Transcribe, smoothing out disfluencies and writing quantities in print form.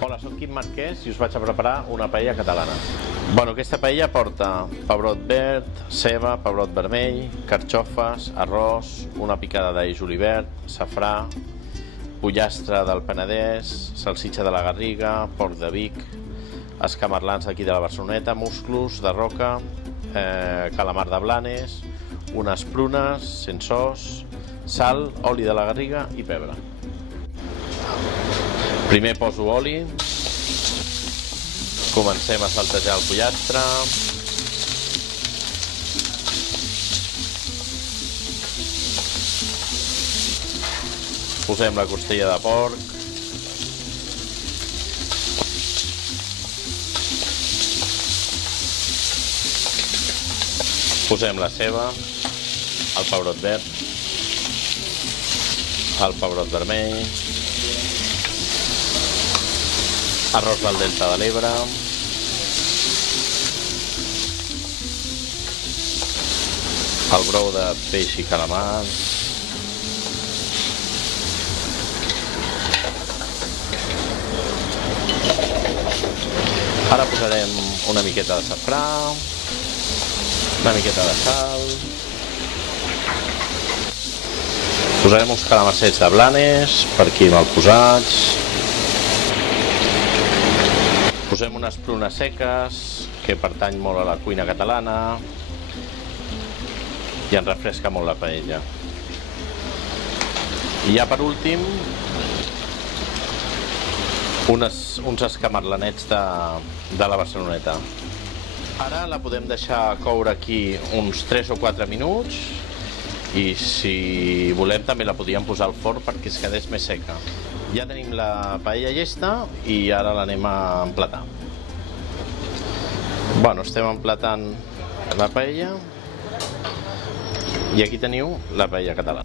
Hola, soc Quim Marquès i us vaig a preparar una paella catalana. Bueno, aquesta paella porta pebrot verd, ceba, pebrot vermell, carxofes, arròs, una picada d'all julivert, safrà, pollastre del Penedès, salsitxa de la Garriga, porc de Vic, escamarlans d'aquí de la Barceloneta, musclos de Roca, calamar de Blanes, unes prunes sense os, sal, oli de la Garriga i pebre. Primer poso oli, comencem a saltejar el pollastre, posem la costella de porc, posem la ceba, el pebrot verd, el pebrot vermell, arròs del Delta de l'Ebre, el brou de peix i calamar, ara posarem una miqueta de safrà, una miqueta de sal, posarem uns calamarsets de Blanes, per aquí mal posats, posem unes prunes seques, que pertany molt a la cuina catalana i ens refresca molt la paella. I ja per últim, uns escamarlanets de la Barceloneta. Ara la podem deixar coure aquí uns 3 o 4 minuts i si volem també la podíem posar al forn perquè es quedés més seca. Ja tenim la paella llesta i ara l'anem a emplatar. Bueno, estem emplatant la paella i aquí teniu la paella catalana.